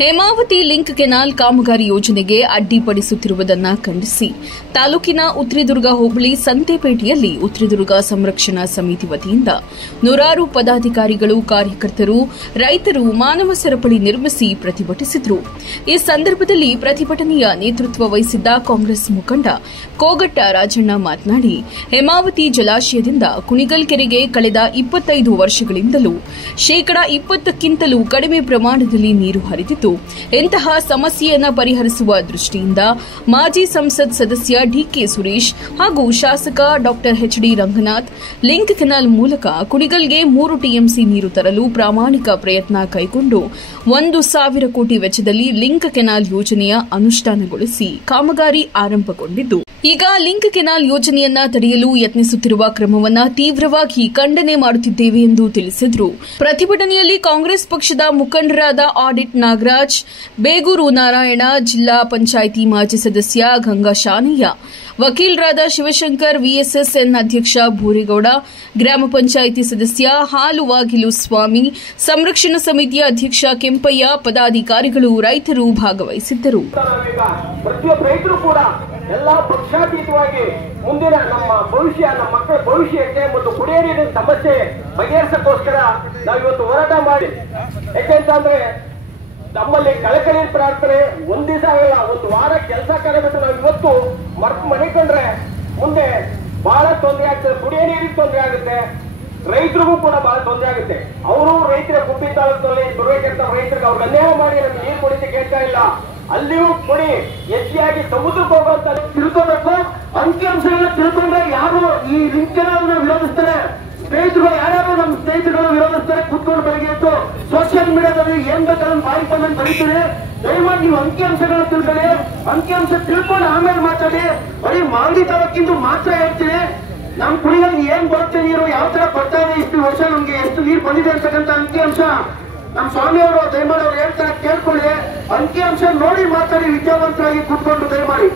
Hemavathi link canal ಕಾಮಗಾರಿ ಯೋಜನೆಗೆ ಅಡ್ಡಿಪಡಿಸುತ್ತಿರುವುದನ್ನು ಖಂಡಿಸಿ ತಾಲೂಕಿನ ಉತ್ರಿದುರ್ಗ ಹೋಬಳಿ ಸಂತೆಪೇಟೆಯಲ್ಲಿ ಉತ್ರಿದುರ್ಗ ಸಂರಕ್ಷಣಾ ಸಮಿತಿ ವತಿಯಿಂದ ನೂರಾರು ಪದಾಧಿಕಾರಿಗಳು, ಕಾರ್ಯಕರ್ತರು, ರೈತರು ಮಾನವ ಸರಪಳಿ ನಿರ್ಮಿಸಿ ಪ್ರತಿಭಟಿಸಿದರು. ಈ ಸಂದರ್ಭದಲ್ಲಿ ಪ್ರತಿಭಟನೆಯ ನೇತೃತ್ವ ವಹಿಸಿದ್ದ ಕಾಂಗ್ರೆಸ್ ಮುಖಂಡ ಕೋಗಟ್ಟ ರಾಜಣ್ಣ ಮಾತನಾಡಿ, ಹೇಮಾವತಿ ಜಲಾಶಯದಿಂದ ಕುಣಿಗಲ್ ಕೆರೆಗೆ ಕಳೆದ 25 ವರ್ಷಗಳಿಂದಲೂ ಶೇಕಡಾ 20ಕ್ಕಿಂತಲೂ ಕಡಿಮೆ ಪ್ರಮಾಣದಲ್ಲಿ ನೀರು ಹರಿದಿದ್ದು, ಇಂತಹ ಸಮಸ್ಯೆಯನ್ನು ಪರಿಹರಿಸುವ ದೃಷ್ಟಿಯಿಂದ ಮಾಜಿ ಸಂಸತ್ ಸದಸ್ಯ ಡಿಕೆ ಸುರೇಶ್ ಹಾಗೂ ಶಾಸಕ ಡಾ ಎಚ್ಡಿ ರಂಗನಾಥ್ ಲಿಂಕ್ ಕೆನಾಲ್ ಮೂಲಕ ಕುಣಿಗಲ್ಗೆ 3 ಟಿಎಂಸಿ ನೀರು ತರಲು ಪ್ರಾಮಾಣಿಕ ಪ್ರಯತ್ನ ಕೈಗೊಂಡು 1,000 ಕೋಟಿ ವೆಚ್ಚದಲ್ಲಿ ಲಿಂಕ್ ಕೆನಾಲ್ ಯೋಜನೆಯ ಅನುಷ್ಠಾನಗೊಳಿಸಿ ಕಾಮಗಾರಿ ಆರಂಭಗೊಂಡಿದ್ದು, ಈಗ ಲಿಂಕ್ ಕೆನಾಲ್ ಯೋಜನೆಯನ್ನ ತಡೆಯಲು ಯತ್ನಿಸುತ್ತಿರುವ ಕ್ರಮವನ್ನು ತೀವ್ರವಾಗಿ ಖಂಡನೆ ಮಾಡುತ್ತಿದ್ದೇವೆ ಎಂದು ತಿಳಿಸಿದರು. ಪ್ರತಿಭಟನೆಯಲ್ಲಿ ಕಾಂಗ್ರೆಸ್ ಪಕ್ಷದ ಮುಖಂಡರಾದ ಆಡಿಟ್ ನಾಗರಾಜ್, ಬೇಗೂರು ನಾರಾಯಣ, ಜಿಲ್ಲಾ ಪಂಚಾಯಿತಿ ಮಾಜಿ ಸದಸ್ಯ ಗಂಗಾ ಶಾನಯ್ಯ, ವಕೀಲರಾದ ಶಿವಶಂಕರ್, ವಿಎಸ್ಎಸ್ಎನ್ ಅಧ್ಯಕ್ಷ ಭೂರೇಗೌಡ, ಗ್ರಾಮ ಪಂಚಾಯಿತಿ ಸದಸ್ಯ ಹಾಲುವಾಗಿಲು ಸ್ವಾಮಿ, ಸಂರಕ್ಷಣಾ ಸಮಿತಿಯ ಅಧ್ಯಕ್ಷ ಕೆಂಪಯ್ಯ, ಪದಾಧಿಕಾರಿಗಳು, ರೈತರು ಭಾಗವಹಿಸಿದ್ದರು. ಎಲ್ಲ ಪಕ್ಷಾತೀತವಾಗಿ ಮುಂದಿನ ನಮ್ಮ ಭವಿಷ್ಯ, ನಮ್ಮ ಮಕ್ಕಳ ಭವಿಷ್ಯಕ್ಕೆ ಮತ್ತು ಕುಡಿಯ ನೀರಿನ ಸಮಸ್ಯೆ ಬಗೆಹರಿಸಕ್ಕೋಸ್ಕರ ನಾವಿವತ್ತು ಹೋರಾಟ ಮಾಡಿ, ಯಾಕೆಂತಂದ್ರೆ ನಮ್ಮಲ್ಲಿ ಕಳಕಳಿ ಪ್ರಾರ್ಥನೆ ಒಂದ್ ದಿವಸ ಆಗಲ್ಲ, ಒಂದು ವಾರ ಕೆಲಸ ಕರೆಬಿಟ್ಟು ನಾವು ಇವತ್ತು ಮನೆ ಕಂಡ್ರೆ ಮುಂದೆ ಬಹಳ ತೊಂದರೆ ಆಗ್ತದೆ. ಕುಡಿಯ ನೀರಿಗೆ ತೊಂದರೆ ಆಗುತ್ತೆ, ರೈತರಿಗೂ ಕೂಡ ಬಹಳ ತೊಂದರೆ ಆಗುತ್ತೆ. ಅವರು ರೈತರ ಗುಬ್ಬಿ ತಾಲೂಕಿನಲ್ಲಿ ದುರ್ವೇಕೆಂತ ರೈತರಿಗೆ ಅವ್ರಿಗೆ ಅನ್ಯಾಯ ಮಾಡಿ ನಮ್ಗೆ ನೀರು ಕೊಡಿಸಿ ಕೇಳ್ತಾ ಇಲ್ಲ, ಅಲ್ಲಿಯೂ ಕೊಡಿ, ಹೆಚ್ಚಿಯಾಗಿ ಸಮುದ್ರಕ್ಕೆ ಹೋಗುವಂತ ತಿಳ್ಕೋಬೇಕು. ಅಂಕಿಅಂಶಗಳನ್ನ ತಿಳ್ಕೊಂಡ್ರೆ ಯಾರು ಈ ಲಿಂಕ್ ಕೆನಾಲ್ ವಿರೋಧಿಸ್ತಾರೆ, ಸ್ನೇಹಿತರು ಯಾರ್ಯಾರು ನಮ್ಮ ಸ್ನೇಹಿತರು ವಿರೋಧಿಸ್ತಾರೆ, ಕೂತ್ಕೊಂಡು ಬೆಳಗ್ಗೆ ಎದ್ದು ಸೋಷಿಯಲ್ ಮೀಡಿಯಾದಲ್ಲಿ ಏನ್ ಬೇಕಾದ್ರೆ ಬಾಯಿ ಬಂದಂಗೆ ಬರೀತಾರೆ. ದಯಮಾಡಿ ನೀವು ಅಂಕಿಅಂಶಗಳನ್ನ ತಿಳ್ಕೊಳ್ಳಿ, ಅಂಕಿಅಂಶ ತಿಳ್ಕೊಂಡು ಆಮೇಲೆ ಮಾತಾಡಿ. ಬರೀ ಮಾಗಡಿ ತಾಲೂಕಿಂದು ಮಾತ್ರ ಹೇಳ್ತೀನಿ, ನಮ್ ಕುಡಿಯಲ್ಲಿ ಏನ್ ಬರುತ್ತೆ ನೀರು, ಯಾವ ತರ ಬರ್ತಾ ಇದೆ, ಇಷ್ಟು ವರ್ಷ ನಮ್ಗೆ ಎಷ್ಟು ನೀರು ಬಂದಿದೆ ಅಂತಕ್ಕಂಥ ಅಂಕಿಅಂಶ ನಮ್ಮ ಸ್ವಾಮಿಯವರು ದಯಮಾಡಿ ಅವ್ರು ಹೇಳ್ತಾರೆ, ಕೇಳ್ಕೊಳ್ಳಿ. ಅಂಕಿಅಂಶ ನೋಡಿ ಮಾತಾಡಿ, ವಿದ್ಯಾವಂತರಾಗಿ ಕೂತ್ಕೊಂಡು ದಯಮಾಡಿ.